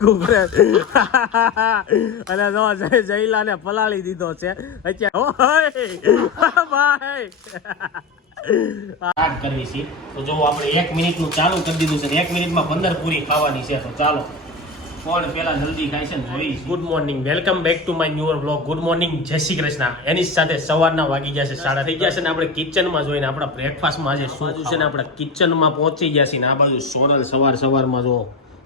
અને જો જય જયલાને પલાળી દીધો છે. અત્યારે ઓય ભાઈ! સ્ટાર્ટ કરવી છે. તો જો આપણે એક મિનિટનું ચાલુ કરી દીધું છે ને એક મિનિટમાં પંદર પૂરી ખાવાની છે તો ચાલો. કોણ પેલા જલ્દી ખાય છે જોઈ good morning welcome back to my newer blog good morning જય શ્રી કૃષ્ણ. એની સાથે સવારના વાગી ગયા છે સાડા થઈ ગયા છે ને આપણે કિચનમાં જોઈને આપણા બ્રેકફાસ્ટમાં આજે શું છે ને આપણે કિચનમાં પહોંચી ગયા છીએ ને આ બાજુ સોરલ સવાર સવારમાં જો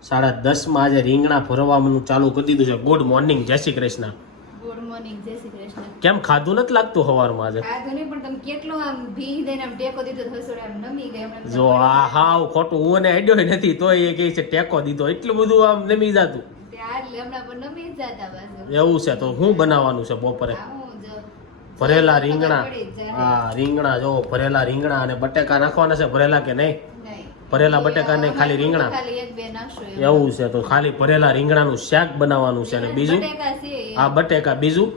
સાડા દસમાં આજે રીંગણા ભરવાનું ચાલુ કરી દીધું છે. ગુડ મોર્નિંગ જય શ્રી કૃષ્ણ. ગુડ મોર્નિંગ જય શ્રી કૃષ્ણ. કેમ ખાધું નથી લાગતું સવારમાં આજે? ખાધું નહીં પણ તમે કેટલો આમ ભી દઈને આમ ટેકો દીધો તો આમ નમી ગઈ. જો આ હાવ ખોટું હું ને હેડ્યો નથી તોય એ કહે છે ટેકો દીધો. એટલું બધું આમ નમી જાતું. એવું છે તો શું બનાવવાનું છે બપોરે? હું ભરેલા રીંગણા. હા રીંગણા જો ભરેલા રીંગણા અને બટેકા નાખવાના છે ભરેલા કે નહીં. ભરેલા બટેકાને ખાલી રીંગણા? એવું. છે તો ખાલી ભરેલા રીંગણાનું શાક બનાવવાનું છે અને બીજું? આ બટેકા બીજું?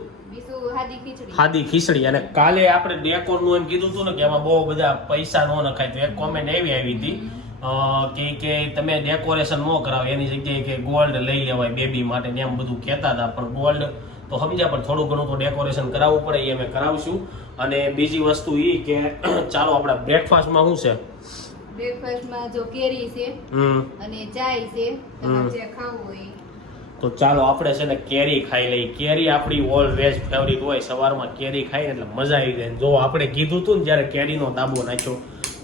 હાદી ખીચડી. અને કાલે આપણે ડેકોરનું એમ કીધું હતું ને કે એમાં બહુ બધા પૈસા ન નખાય. તો એક કોમેન્ટ એવી આવી હતી કે કે તમે ડેકોરેશન ન કરાવો. એની જગ્યાએ કે ગોલ્ડ લઈ લેવાય બેબી માટે એમ બધું કહેતા હતા. પણ ગોલ્ડ તો સમજ્યા પણ થોડું ઘણું તો ડેકોરેશન કરાવવું પડે એ અમે કરાવશું. અને બીજી વસ્તુ એ કે ચાલો આપણા બ્રેકફાસ્ટમાં શું છે? બ્રેકફાસ્ટમાં જો કેરી છે અને ચાય છે તમારે. જે ખાવું હોય. તો ચાલો આપણે છે ને કેરી ખાઈ લઈએ. કેરી આપણી ઓલવેઝ ફેવરિટ હોય. સવારમાં કેરી ખાઈએ એટલે મજા આવી જાય. જો આપણે કીધું હતું ને જ્યારે કેરીનો દાબો નાખ્યો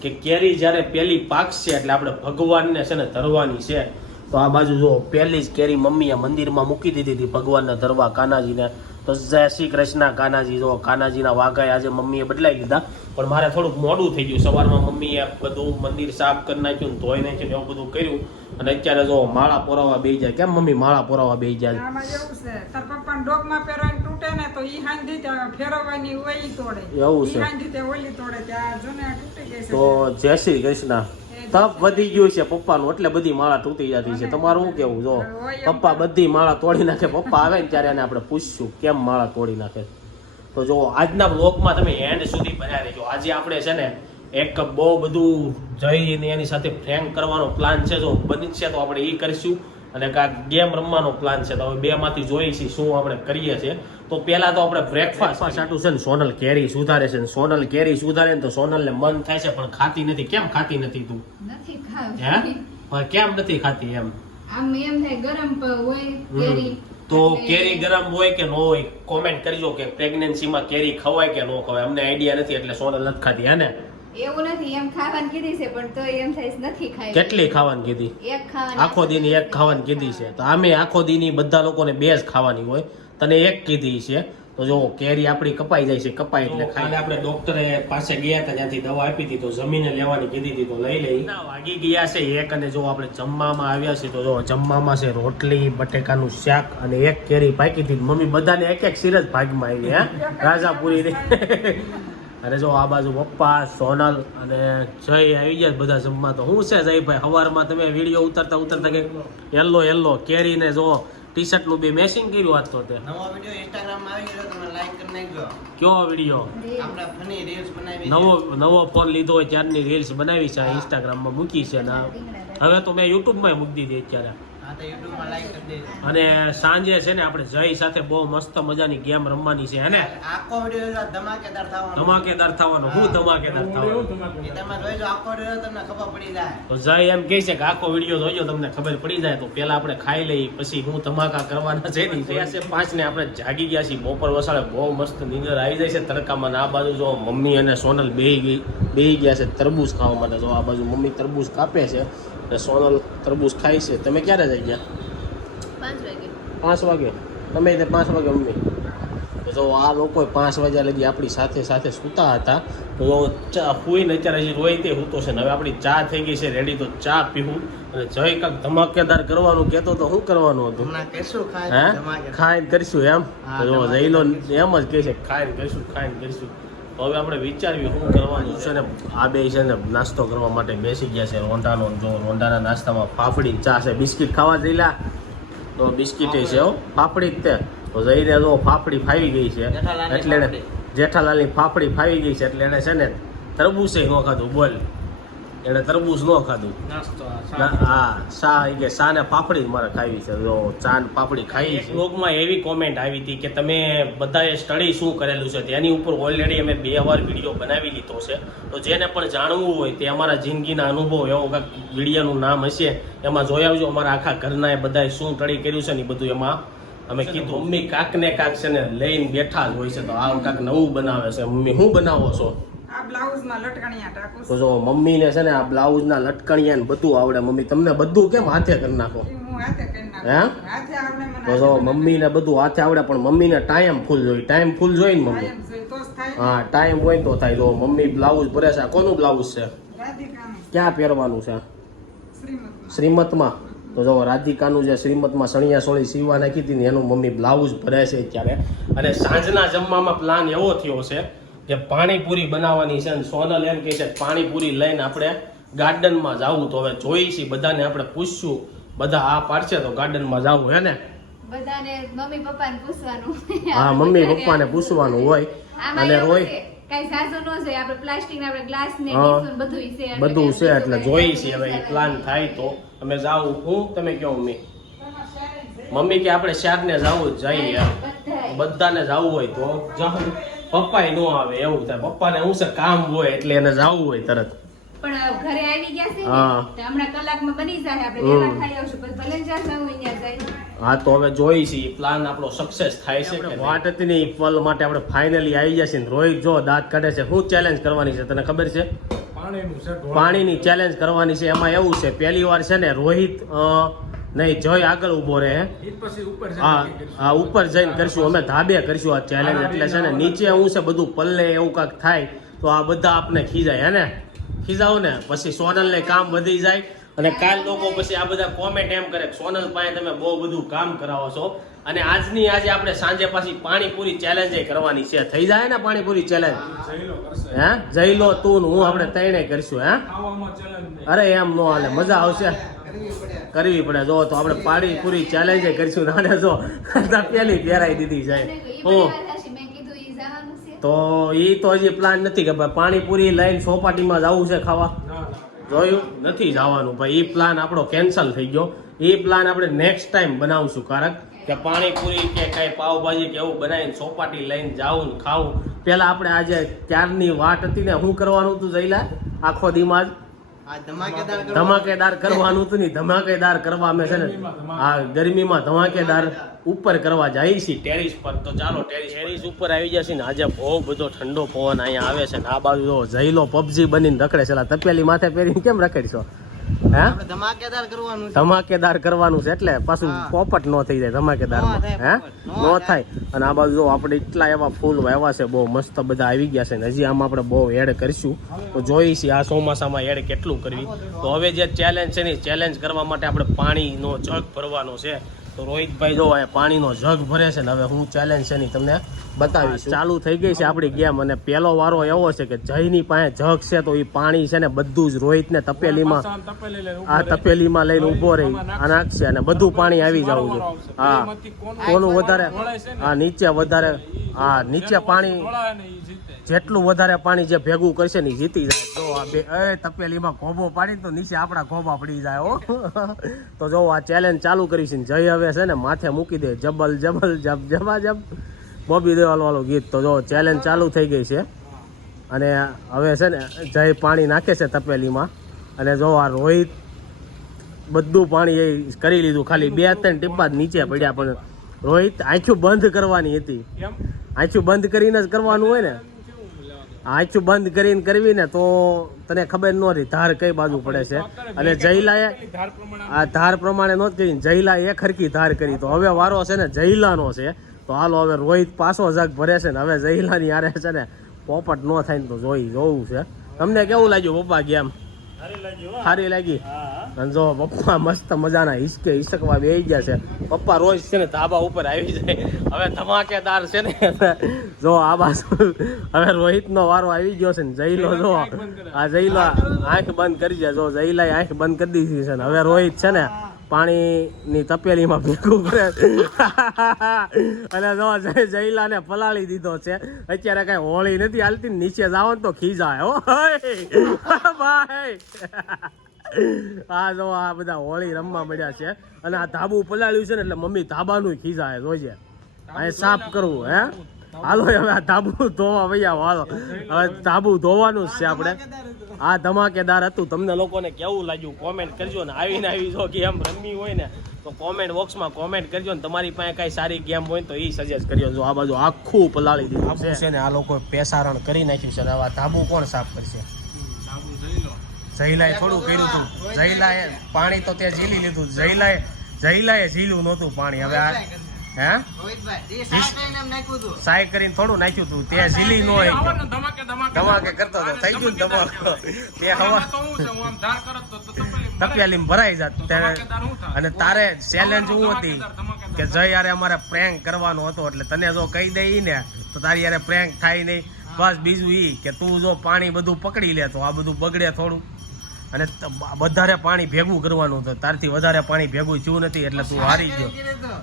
કે કેરી જ્યારે પહેલી પાકશે એટલે આપણે ભગવાનને છે ને ધરવાની છે. તો આ બાજુ જો પહેલી જ કેરી મમ્મીએ મંદિરમાં મૂકી દીધી હતી ભગવાનને ધરવા કાનાજીને. તો જય શ્રી કૃષ્ણ કાનાજી. જો કાનાજીના વાઘાએ આજે મમ્મીએ બદલાઈ દીધા. પણ મારે થોડુંક મોડું થઈ ગયું. સવારમાં મમ્મીએ બધું મંદિર સાફ કરી નાખ્યું ને ધોઈ નાખ્યું એવું બધું કર્યું. અને અત્યારે જો માળા પોરાવા બે જાય. કેમ મમ્મી માળા પોરાવા બે જાય? એવું છે તો જય શ્રી કૃષ્ણ. તપ વધી ગયું છે પપ્પાનું. એટલે બધી માળા તૂટી જતી છે. તમારું શું કેવું? જો પપ્પા બધી માળા તોડી નાખે. પપ્પા આવે ને ત્યારે એને આપણે પૂછશું કેમ માળા તોડી નાખે? તો જો આજના બ્લોગમાં તમે એન્ડ સુધી બન્યા રહેજો. આજે આપણે છે ને એક બહુ બધું જઈને એની સાથે ફ્રેન્ક કરવાનો પ્લાન છે. જો બની છે તો આપણે એ કરીશું. અને કાંઈક ગેમ રમવાનો પ્લાન છે. તો હવે બે માંથી છીએ શું આપણે કરીએ છીએ. તો પહેલા તો આપણે બ્રેકફાસ્ટ સાટું છે ને સોનલ કેરી સુધારે છે ને સોનલ કેરી સુધારે ને તો સોનલને મન થાય છે પણ ખાતી નથી. કેમ ખાતી નથી તું? હે? પણ કેમ નથી ખાતી એમ? આમ એમ થાય ગરમ હોય કેરી. તો કેરી ગરમ હોય કે ન હોય કોમેન્ટ કરજો કે પ્રેગ્નન્સીમાં કેરી ખવાય કે ન ખવાય. અમને આઈડિયા નથી એટલે સોનલ નથી ખાતી હે ને? એવું નથી એમ ખાવાની કીધી છે પણ તો એમ થાય નથી ખાવી કેટલી ખાવાની કીધી? એક ખાવાની. આખો દીની એક ખાવાની કીધી છે. તો આમે આખો દીની બધા લોકોને બે જ ખાવાની હોય. તને એક કીધી છે. તો જો કેરી આપણી કપાઈ જાય છે કપાઈ એટલે ખાલી આપણે ડોક્ટરે પાસે ગયા હતા ત્યાંથી દવા આપી હતી તો જમીને લેવાની કીધી હતી તો લઈ લઈ. વાગી ગયા છે એક અને જો આપણે જમવામાં આવ્યા છે તો જો જમવામાં છે રોટલી બટેકાનું શાક અને એક કેરી પાકી હતી. મમ્મી બધાને એક એક સિરજ ભાગમાં આવી હે? રાજાપુરી અરે જો આ બાજુ પપ્પા સોનલ અને જય આવી ગયા બધા જમવા. તો હું છે જયભાઈ? સવારમાં તમે વીડિયો ઉતરતા ઉતરતા કે યલ્લો યલ્લો કેરીને જો ટી શર્ટનું બે મેચિંગ કર્યું આજ તો તે. નવો વિડિયો ઇન્સ્ટાગ્રામમાં આવી ગયો તમે લાઈક કરી નાખજો. કયો વીડિયો? આપણે ફની રીલ્સ બનાવી નવો નવો ફોન લીધો હોય ત્યારની રીલ્સ બનાવી છે ઇન્સ્ટાગ્રામમાં મૂકી છે ને. હવે તો મેં યુટ્યુબમાં મૂકી દીધી અત્યારે. અને સાંજે છે ને આપણે જય સાથે બહુ મસ્ત મજાની ગેમ રમવાની છે હેને? આખો વિડિયો ધમાકેદાર થવાનો. ધમાકેદાર થવાનો હું ધમાકેદાર થવાનો. તમે જોઈજો આખો વિડિયો તમને ખબર પડી જાય. તો જય એમ કહે છે કે આખો વીડિયો જોઈજો તમને ખબર પડી જાય. તો પેલા આપણે ખાઈ લઈ પછી હું ધમાકા કરવાના છે ની છે પાંચ ને આપણે જાગી ગયા છીએ બપોર વસાડે બહુ મસ્ત નીંદર આવી જાય છે તડકામાં. આ બાજુ જો મમ્મી અને સોનલ બેહી ગઈ બેહી ગયા છે તરબૂચ ખાવા માટે. જો આ બાજુ મમ્મી તરબૂચ કાપે છે અને સોનલ તરબૂચ ખાય છે. તમે ક્યારે જઈ ગયા? પાંચ વાગે. તમે તે પાંચ વાગે મમ્મી? તો જો આ લોકો પાંચ વાગ્યા લગી આપણી સાથે સાથે સૂતા હતા. તો ચા હોય ફૂઈને અત્યારે હજી રોય તે સૂતો છે ને હવે આપણી ચા થઈ ગઈ છે રેડી તો ચા પીવું અને જય કાંક ધમાકેદાર કરવાનું કહેતો તો શું કરવાનું હતું? હા? ખાઈને કરીશું એમ? તો જો ધમાકેદાર એમ જ કહે છે ખાઈને કરીશું ખાઈને કરીશું. હવે આપણે વિચાર્યું શું કરવાનું છે ને આ બે છે ને નાસ્તો કરવા માટે બેસી ગયા છે રોંઢાનો જો રોંઢાના નાસ્તામાં ફાફડી ચા છે બિસ્કિટ ખાવા જઈલા તો બિસ્કિટ છે હો ફાફડી જ તે. તો જઈને જો ફાફડી ફાવી ગઈ છે એટલે. જેઠાલાલની ફાફડી ફાવી ગઈ છે એટલે એને છે ને તરબૂસે ન ખાધું બોલ એને તરબૂચ ન ખાધું. હા ચા કે ચા ને પાપડી મારે ખાવી છે. જો ચા ને પાપડી ખાઈ બ્લોગમાં એવી કોમેન્ટ આવી હતી કે તમે બધાએ સ્ટડી શું કરેલું છે? તેની ઉપર ઓલરેડી અમે બે વાર વીડિયો બનાવી લીધો છે. તો જેને પણ જાણવું હોય તે અમારા જિંદગીના અનુભવ એવો કાંઈક વિડીયાનું નામ હશે એમાં જોઈ આવજો. અમારા આખા ઘરના એ બધાએ શું સ્ટડી કર્યું છે ને એ બધું એમાં અમે કીધું. મમ્મી કાંક ને કાંક છે ને લઈને બેઠા જ હોય છે. તો આ કાંક નવું બનાવે છે. મમ્મી શું બનાવો છો? આ બ્લાઉઝમાં લટકણિયા ટાકું તો જો મમ્મીને છે ને આ બ્લાઉઝના લટકણિયા ને બધું આવડે. મમ્મી તમને બધું કેમ હાથે કરી નાખો? હું તો મમ્મીને બધું હાથે આવડે પણ મમ્મીને ટાઈમ ફૂલ જોઈએ. ટાઈમ ફૂલ જોઈએ ને મમ્મી? હા ટાઈમ હોય તો થાય. તો મમ્મી બ્લાઉઝ ભરે છે. કોનું બ્લાઉઝ છે? ક્યાં પહેરવાનું છે? શ્રીમતી શ્રીમતમાં? તો જો રાધિકાનું જે શ્રીમતમાં સણિયા સોળી સીવા નાખી હતી ને એનું મમ્મી બ્લાઉઝ ભરે છે અત્યારે. અને સાંજના જમવામાં પ્લાન એવો થયો છે કે પાણીપુરી બનાવવાની છે અને સોનલ એમ કહે છે પાણીપુરી લઈને આપણે ગાર્ડનમાં જવું. તો હવે જોઈશી બધાને આપણે પૂછશું. બધા આ પાડશે તો ગાર્ડનમાં જવું હે ને? બધાને મમ્મી પપ્પાને પૂછવાનું. હા મમ્મી પપ્પાને પૂછવાનું હોય. અને હોય. રોય છે, ન છે આપણે પ્લાસ્ટિક ના આપણે ગ્લાસ ને હા. બધું છે એટલે બધું છે એટલે જોઈ છે હવે પ્લાન થાય તો અમે જાવું. હું? તમે કહો મમ્મી? મમ્મી કે આપણે શારને જાવું જ જઈએ. બધાને જવું હોય તો. જાઉં પપ્પાય ન આવે એવું થાય. પપ્પાને શું છે કામ હોય એટલે એને જવું હોય તરત. પણ ઘરે આવી ગયા છે ને, હા. હમણાં કલાકમાં બની જાય આપણે હમ. ખાઈ આવશું ભલે જ્યાં જવું ત્યાં જાય હા તો હવે જોઈ છે પ્લાન આપણો સક્સેસ થાય છે કે વાટ હતી ને પલ માટે આપણે ફાઇનલી આવી જશે ને રોહિત જો દાંત કાઢે છે શું ચેલેન્જ કરવાની છે તને ખબર છે? પાણીનું ચેલેન્જ કરવાની છે એમાં એવું છે પહેલી વાર છે ને રોહિત અ, નહીં જય આગળ ઊભો રહે. હા હા ઉપર જઈને કરશું. અમે ધાબે કરશું આ ચેલેન્જ એટલે છે ને નીચે હું છે બધું પલ્લે એવું કાંઈક થાય તો આ બધા આપને ખીજાય હે ને? ખીજાવ ને. પછી સોનલને કામ વધી જાય. અને કાલ લોકો પછી આ બધા કોમેન્ટ એમ કરે સોનલ પાસે તમે બહુ બધું કામ કરાવો છો. અને આજની આજે આપણે સાંજે પાછી પાણીપુરી ચેલેન્જ કરવાની છે. થઈ જાય ને પાણીપુરી ચેલેન્જ હે જઈ લો તું ને હું આપણે ત્રણે કરશું હે. અરે એમ નો હાલે મજા આવશે. કરવી પડે. જો તો આપણે પાણીપુરી ચેલેન્જ કરીશું. નાને જો પેલી પહેરાઈ દીધી જવાનું છે. તો એ તો હજી પ્લાન નથી કે ભાઈ પાણીપુરી લઈને ચોપાટીમાં જવું છે ખાવા? ના, ના. જોયું? નથી જવાનું ભાઈ. એ પ્લાન આપણો કેન્સલ થઈ ગયો. એ પ્લાન આપણે નેક્સ્ટ ટાઈમ બનાવશું કારક. કે પાણીપુરી કે કાંઈ પાવભાજી કે એવું બનાવીને ચોપાટી લઈને જાવું ને ખાવું પહેલાં આપણે આજે ક્યારની વાટ હતી ને શું કરવાનું હતું જઈલા આખો દીમાં જ આ ધમાકેદાર કરવાનું. હતું નહીં ધમાકેદાર કરવા અમે છે ને આ ગરમીમાં ધમાકેદાર ઉપર કરવા જઈએ છીએ ટેરિસ પર તો ચાલો ટેરિસ ઉપર આવી જશે ને આજે બહુ બધો ઠંડો પવન અહીંયા આવે છે ને આ બાજુ જો જઈલો પબજી બનીને રખડે છે. તપેલી માથે પહેરીને કેમ રખડશો? ધમાકેદાર કરવાનું છે. એટલે પાછું પોપટ નો થઈ જાય ધમાકેદાર હે? નો થાય. અને આ બાજુ આપણે એટલા એવા ફૂલ વાવ્યા છે બહુ મસ્ત બધા આવી ગયા છે હજી આમાં આપણે બહુ એડ કરીશું. તો જોઈ છીએ આ ચોમાસામાં એડ કેટલું કરવી. તો હવે જે ચેલેન્જ છે ને ચેલેન્જ કરવા માટે આપણે પાણીનો જગ ભરવાનો છે. તો રોહિતભાઈ જો અહીંયા પાણીનો જગ ભરે છે ને હવે હું ચેલેન્જ છે ને તમને બતાવીશ. ચાલુ થઈ ગઈ છે આપણી ગેમ અને પહેલો વારો એવો છે કે જયની પાસે જગ છે તો એ પાણી છે ને બધું જ રોહિતને તપેલીમાં આ તપેલીમાં લઈને ઊભો રહી. આ નાખશે અને બધું પાણી આવી જવું છે. હા. કોનું વધારે? હા નીચે વધારે. હા નીચે પાણી. જેટલું વધારે પાણી જે ભેગું કરશે ને જીતી જાય. જો આ બે એ તપેલીમાં ખોબો પાડી તો નીચે આપણા ખોબા પડી જાય હો. તો જો આ ચેલેન્જ ચાલુ કરી છે ને જય હવે છે ને માથે મૂકી દે. જબલ જબલ જબ જબા જબ. બોબી દેવાલ વાળું ગીત તો જો ચેલેન્જ ચાલુ થઈ ગઈ છે. અને હવે છે ને જય પાણી નાખે છે તપેલીમાં. અને જો આ રોહિત બધું પાણી એ કરી લીધું ખાલી. બે ત્રણ ટીપા જ નીચે પડ્યા પણ રોહિત આંખ્યું બંધ કરવાની હતી. આંખ્યું આંખું બંધ કરીને જ કરવાનું હોય ને. આંખું બંધ કરીને કરવી ને તો તને ખબર ન રહી ધાર કઈ બાજુ પડે છે. અને જયલાએ આ ધાર પ્રમાણે નહોતી કરી જયલા એ ખરકી ધાર કરી. તો હવે વારો છે ને જયલાનો છે. તો હાલો હવે રોહિત પાછો જગ ભરે છે ને હવે જયલાની આરે છે ને પોપટ ન થાય ને તો જોઈ જોવું છે. તમને કેવું લાગ્યું પપ્પા ગેમ? સારી લાગી? અને જો પપ્પા મસ્ત મજાના હિસકે હિસકવા બે ગયા છે. પપ્પા રોજ છે ને ધાબા ઉપર આવી જાય. હવે ધમાકેદાર છે ને જો આ બાજુ હવે રોહિત નો વારો આવી ગયો છે ને જઈલો જો. આ જઈલો આંખ બંધ કરી જાય જો જઈલા આંખ બંધ કરી દીધી છે ને હવે રોહિત છે ને પાણીની તપેલીમાં ભેગું કરે. અને જો જયલાને પલાળી દીધો છે. અત્યારે કઈ હોળી નથી હાલતી નીચે જાવ તો ખીજાય. હો ભાઈ. આ જો આ બધા હોળી રમવા મળ્યા છે. અને આ ધાબુ પલાળ્યું છે ને એટલે મમ્મી ધાબાનું ખીજાય જોજે. અહીં સાફ કરવું હે? હાલો હવે આ ધાબુ ધોવા ભૈયા હાલો હવે ધાબુ ધોવાનું જ છે આપણે. આ ધમાકેદાર હતું. તમને લોકોને કેવું લાગ્યું? કોમેન્ટ કરજો ને. આવીને આવી જો ગેમ રમવી હોય ને તો કોમેન્ટ બોક્સમાં કોમેન્ટ કરજો ને. તમારી પાસે કઈ સારી ગેમ હોય તો એ સજેસ્ટ કરજો. જો આ બાજુ આખું પલાળી દીધું છે. ને આ લોકો પેસારણ કરી નાખ્યું છે. હવે આ ધાબુ કોણ સાફ કરશે? લો થોડું કર્યું હતું જયલાએ પાણી તો તે ઝીલી લીધું. જયલાએ જયલાએ ઝીલું નહોતું પાણી. હવે આ હે? સાય કરીને થોડું નાખ્યું હતું તે ઝીલી નો ધમાકે કરતો હતો થઈ ગયું ધમાકો. તે હવા એમાં તો હું છે હું આમ ધાર કરત તો તો તપેલી ભરાય. ભરાઈ જાત હું? અને તારે ચેલેન્જ શું હતી. કે જય યારે અમારે પ્રેન્ક કરવાનો હતો એટલે તને જો કહી દે ને તો તારી યારે પ્રેન્ક થાય નહીં. બસ બીજું ઈ કે તું જો પાણી બધું પકડી લે તો આ બધું બગડે થોડું. અને ત- વધારે પાણી ભેગું કરવાનું હતું. તારથી વધારે પાણી ભેગું થયું નથી એટલે તું હારી ગયો.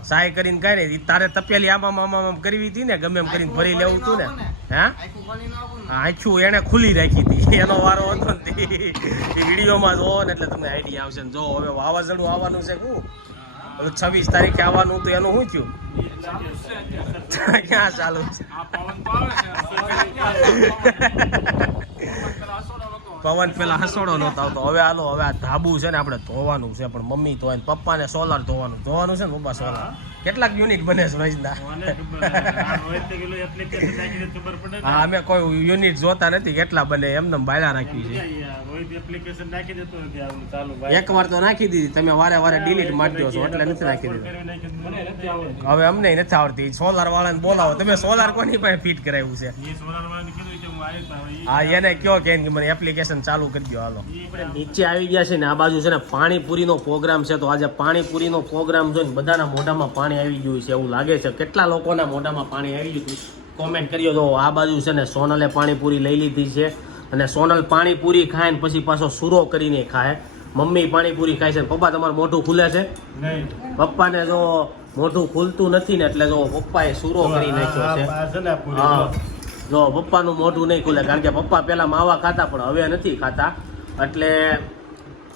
સાય કરીને કાંઈ નહીં. તારે તપેલી આમાં આમાં આમ કરવી હતી ને ગમે એમ કરીને ભરી લેવું હતું ને. હે? આછું. એને ખુલ્લી રાખી હતી. એનો વારો હતો ને એ વિડીયોમાં જોવો ને એટલે તમને આઈડિયા આવશે ને. જો હવે વાવાઝોડું આવવાનું છે શું? ઓલું છવ્વીસ તારીખે આવવાનું હતું એનું શું થયું? ક્યાં ચાલુ છે. પવન પેલા હસોડો નહોતો આવતો. હવે હાલો, હવે આ ધાબુ છે ને આપણે ધોવાનું છે. પણ મમ્મી ધોવાય પપ્પાને સોલાર ધોવાનું. ધોવાનું છે ને પપ્પા સોલાર. કેટલાક યુનિટ બને છે રોજના હા અમે કોઈ યુનિટ જોતા નથી કેટલા બને એમને બાયલા રાખી છે એક વાર તો નાખી દીધી તમે વારે વારે ડિલીટ મારી દો છો એટલે નથી નાખી દીધી હવે અમને નથી આવડતી સોલાર વાળાને બોલાવો. તમે સોલાર કોની પાસે ફિટ કરાવ્યું છે? હા એને કયો કે મને એપ્લિકેશન ચાલુ કરી દો હાલો. નીચે આવી ગયા છે ને આ બાજુ છે ને પાણીપુરીનો પ્રોગ્રામ છે તો આજે પાણીપુરીનો પ્રોગ્રામ જોઈને બધાના મોઢામાં પાણી આવી ગયું છે એવું લાગે છે. કેટલા લોકોના મોઢામાં પાણી આવી ગયું કોમેન્ટ કર્યો તો આ બાજુ છે ને સોનલે પાણીપુરી લઈ લીધી છે અને સોનલ પાણીપુરી ખાય ને પછી પાછો સુરો કરીને ખાય. મમ્મી પાણીપુરી ખાય છે. પપ્પા તમારું મોઢું ખુલે છે? પપ્પાને જો મોઢું ખુલતું નથી ને એટલે જો પપ્પાએ સુરો કરી નાખ્યો છે. હા. જો પપ્પાનું મોઢું નહીં ખુલે કારણ કે પપ્પા પહેલાં માવા ખાતા પણ હવે નથી ખાતા. એટલે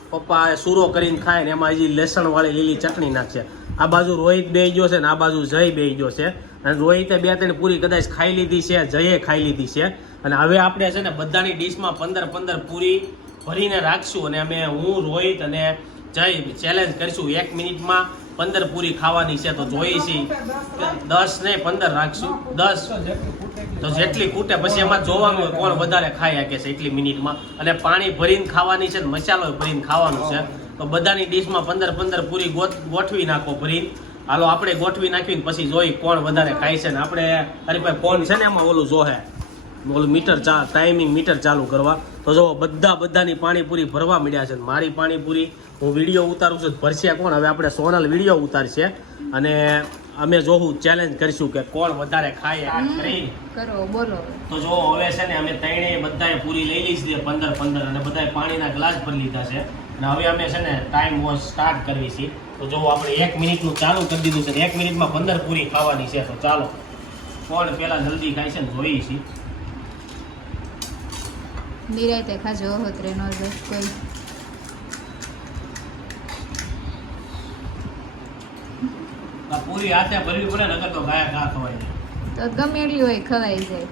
પપ્પા સુરો કરીને ખાય ને એમાં હજી લસણવાળી લીલી ચટણી નાખશે. આ બાજુ રોહિત બે ગયો છે ને આ બાજુ જય બે ગયો છે. અને રોહિતે બે ત્રણ પૂરી કદાચ ખાઈ લીધી છે, જયે ખાઈ લીધી છે. અને હવે આપણે છે ને બધાની ડીશમાં પંદર પંદર પૂરી ભરીને રાખશું અને અમે હું, રોહિત અને જય ચેલેન્જ કરીશું. એક મિનિટમાં પંદર પૂરી ખાવાની છે તો જોઈશી દસ નહીં, પંદર રાખશું. દસ. તો જેટલી કૂટે પછી એમાં જોવાનું કોણ વધારે ખાઈ શકે છે એટલી મિનિટમાં. અને પાણી ભરીને ખાવાની છે ને મસાલો ભરીને ખાવાનું છે. તો બધાની ડીશમાં પંદર પંદર પૂરી ગોઠ- ગોઠવી નાખો ભરીને. હાલો, આપણે ગોઠવી નાખીને પછી જોઈ કોણ વધારે ખાય છે ને. આપણે હરીભાઈ કોણ છે ને એમાં ઓલું જોહે. ઓલું મીટર ચા ટાઈમિંગ મીટર ચાલુ કરવા. તો જો બધા બધાની પાણીપુરી ભરવા મળ્યા છે મારી પાણીપુરી હું વીડિયો ઉતારું છું. ભરશે કોણ? હવે આપણે સોનલ વીડિયો ઉતારશે. અને અમે જોવું ચેલેન્જ કરીશું કે કોણ વધારે ખાય આ કરીને કરો બોલો. તો જો હવે છે ને અમે ત્રણેય બધાએ પૂરી લઈ લઈ છે પંદર પંદર અને બધાએ પાણીના ગ્લાસ ભરી લીધા છે. અને હવે અમે છે ને ટાઈમ વોચ સ્ટાર્ટ કરવી છે. તો જો આપણે એક મિનિટનું ચાલુ કરી દીધું છે ને એક મિનિટમાં પંદર પૂરી ખાવાની છે. તો ચાલો કોણ પેલા જલ્દી ખાય છે ને જોઈએ છીએ. નિરાયતે ખાજો હોત્રે નો કોઈ. પૂરી હાથે ભરવી પડે નકર તો ગાય ઘા ખવાય તો ગમે એટલી હોય ખવાય જાય.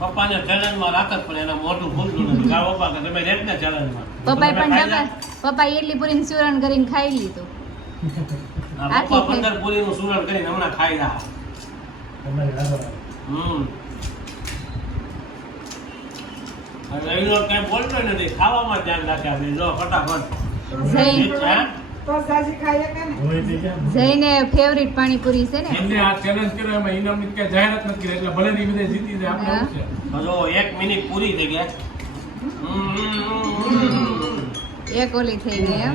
પપ્પાને ચેલેન્જમાં રાખત પણ એના મોઢું ખુલતું નથી. કા પપ્પા કે તમે રેત ને ચેલેન્જમાં પપ્પાએ પણ ખાઈ પપ્પાએ એટલી પૂરીને ચૂરણ કરીને ખાઈ લીધું. પપ્પા. પંદર પૂરીનું સુરણ કરીને હમણાં ખાઈ રહ્યા હમ. લોકો કઈ બોલતો નથી. ખાવામાં ધ્યાન રાખે આપણે. જો ફટાફટ. જય હે? તો સાજી ખાઈએ કે ને? જઈને ફેવરિટ પાણીપુરી છે ને? એમને આ ચેલેન્જ કર્યો એમાં ઇનામની કે જાહેરાત નથી કરી એટલે ભલે બધે જીતી જાય આપણે છે જો એક મિનિટ પૂરી થઈ ગયા. એક ઓલી થઈ ગઈ એમ?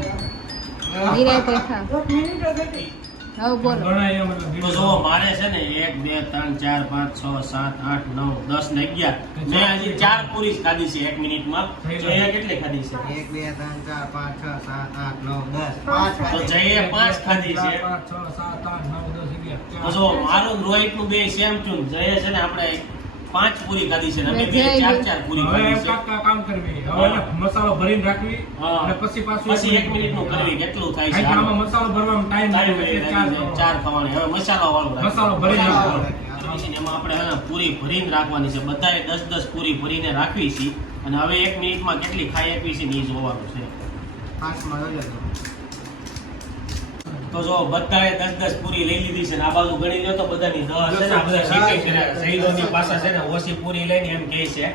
ખા એક મિનિટ તો જો મારે છે ને એક બે ત્રણ ચાર પાંચ છ સાત આઠ નવ દસ ને અગિયાર. મેં હજી ચાર પૂરી ખાધી છે એક મિનિટમાં. જઈએ કેટલી ખાધી છે? એક બે ત્રણ ચાર પાંચ છ સાત આઠ નવ દસ. પાંચ તો જઈએ પાંચ ખાધી છે. પાંચ છ સાત આઠ નવ દસ અગિયાર તો જો મારું રોહિતનું બે સેમ ટુ જઈએ છે ને આપણે પાંચ પૂરી ખાધી છે ને અમે બે ચાર ચાર પૂરી ખાધી છે. કાંઈક કામ કરવી હવે મસાલો ભરીને રાખવી અને પછી પાછું પછી એક મિનિટનું કરવી કેટલું થાય છે આમાં મસાલો ભરવામાં ટાઈમ લાગે ચાર ચાર ખાવાની. હવે મસાલા વાળો મસાલો ભરીને. રાખવાનો. પછી એમાં આપણે ને પૂરી ભરીને રાખવાની છે. બધાએ દસ દસ પૂરી ભરીને રાખવી છે. અને હવે એક મિનિટમાં કેટલી ખાઈ આપી છે ને એ જોવાનું છે. પાંચમાં જોજો તો. જો બધાએ દસ દસ પૂરી લઈ લીધી છે ને આ બાજુ ગણી લો તો બધાની દસ છે ને આ બધા શીખે છે. ને શહીદોની પાસે છે ને ઓછી પૂરી લઈને એમ કહે છે.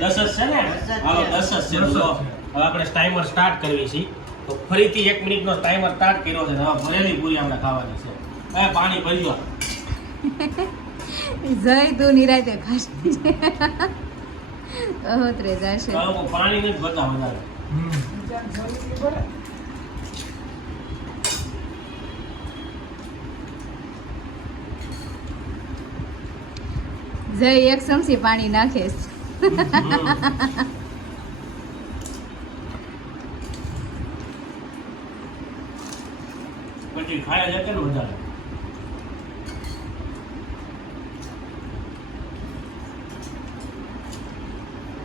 દસ જ છે ને? છે. હાલો દસ જ છે. તો હવે આપણે ટાઈમર સ્ટાર્ટ કરવી છે. તો ફરીથી એક મિનિટનો ટાઈમર સ્ટાર્ટ કર્યો છે હવે ભરેલી પૂરી આપણે ખાવાની છે. હવે પાણી ભરી દો. જય તું નિરાતે ખાશ. અહોત્રે જશે. તો લોકો પાણી નથી ભરતા વધારે હમ. જેમ જરૂરી પડે. જય એક ચમચી પાણી નાખે પછી ખાયા જશે ને વધારે?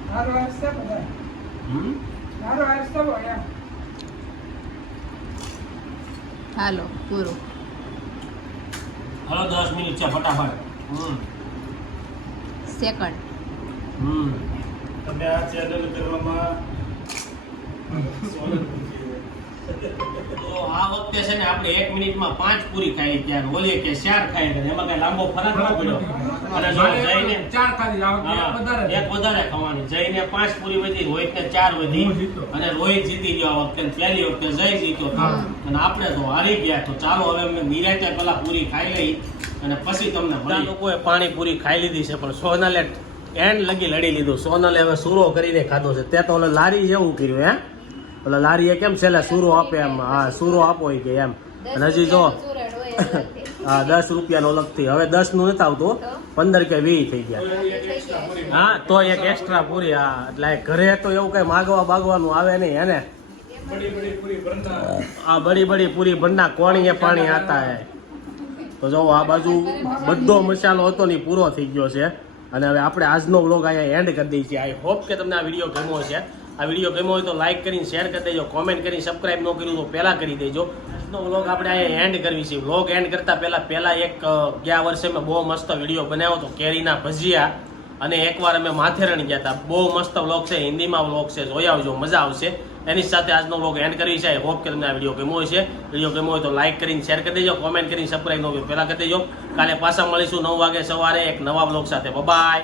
મારો હાથ બધા. હમ? મારો હાથ છે હાલો પૂરો. હાલો દસ મિનિટ છે ફટાફટ. હમ. સેકન્ડ હમ. તમે આ ચેનલ કરવામાં તો આ વખતે છે ને આપણે એક મિનિટમાં પાંચ પૂરી ખાઈ ત્યારે ઓલી કે ચાર ખાઈ ગયા. એમાં કઈ લાંબો ફરક ન પડ્યો. અને જો જઈને ચાર ખાલી આ વખતે હા, વધારે એક વધારે ખાવાની. જઈને પાંચ પૂરી વધી રોહિતને ચાર વધી. અને રોહિત જીતી ગયો આ વખતે પહેલી વખતે જય જીત્યો. અને આપણે તો હારી ગયા. તો ચાલો હવે અમે નિરાતે પેલા પૂરી ખાઈ લઈ અને પછી તમને બધા લોકોએ પાણી પૂરી ખાઈ લીધી છે પણ સોનલે એન્ડ લગી લડી લીધું. સોનલે હવે સૂરો કરીને ખાધો છે. તે તો લારી જેવું કર્યું હે? ઓલા લારીએ કેમ છેલ્લે સૂરો આપે એમ? હા સૂરો આપો કે એમ. અને હજી જો હા દસ રૂપિયાનો અલગથી. હવે દસનું નથી આવતું પંદર કે વીસ થઈ ગયા. હા તો એક એક્સ્ટ્રા પૂરી હા. એટલે ઘરે તો એવું કઈ માગવા બાગવાનું આવે નહીં હે ને? બડી બડી પૂરી ભરતા આ બડી બડી પૂરી ભરના કોણીએ પાણી આતા હે. તો જો આ બાજુ બધો મસાલો હતો ને પૂરો થઈ ગયો છે. અને હવે આપણે આજનો બ્લોગ અહીંયા એન્ડ કરી દઈએ છીએ આઈ હોપ કે તમને આ વીડિયો ગમ્યો છે. આ વીડિયો ગમ્યો હોય તો લાઈક કરીને શેર કરી દેજો કોમેન્ટ કરીને સબસ્ક્રાઈબ ન કર્યું તો પહેલાં કરી દેજો. આજનો વ્લોગ આપણે અહીંયા એન્ડ કરવી છે. વ્લોગ એન્ડ કરતાં પહેલાં પહેલાં એક ગયા વર્ષે મેં બહુ મસ્ત વીડિયો બનાવ્યો હતો, કેરીના ભજીયા. અને એકવાર અમે માથેરણ ગયા હતા. બહુ મસ્ત વ્લોગ છે, હિન્દીમાં વ્લોગ છે, જોઈ આવજો, મજા આવશે. એની સાથે આજનો વ્લોગ એન્ડ કરવી છે. હોપ કે તમને આ વીડિયો ગમ્યો હશે. વીડિયો ગમ્યો હોય તો લાઈક કરીને શેર કરી દેજો કોમેન્ટ કરીને સબસ્ક્રાઈબ ન પહેલાં કરી દેજો. કાલે પાછા મળીશું નવ વાગે સવારે એક નવા વ્લોગ સાથે. બાય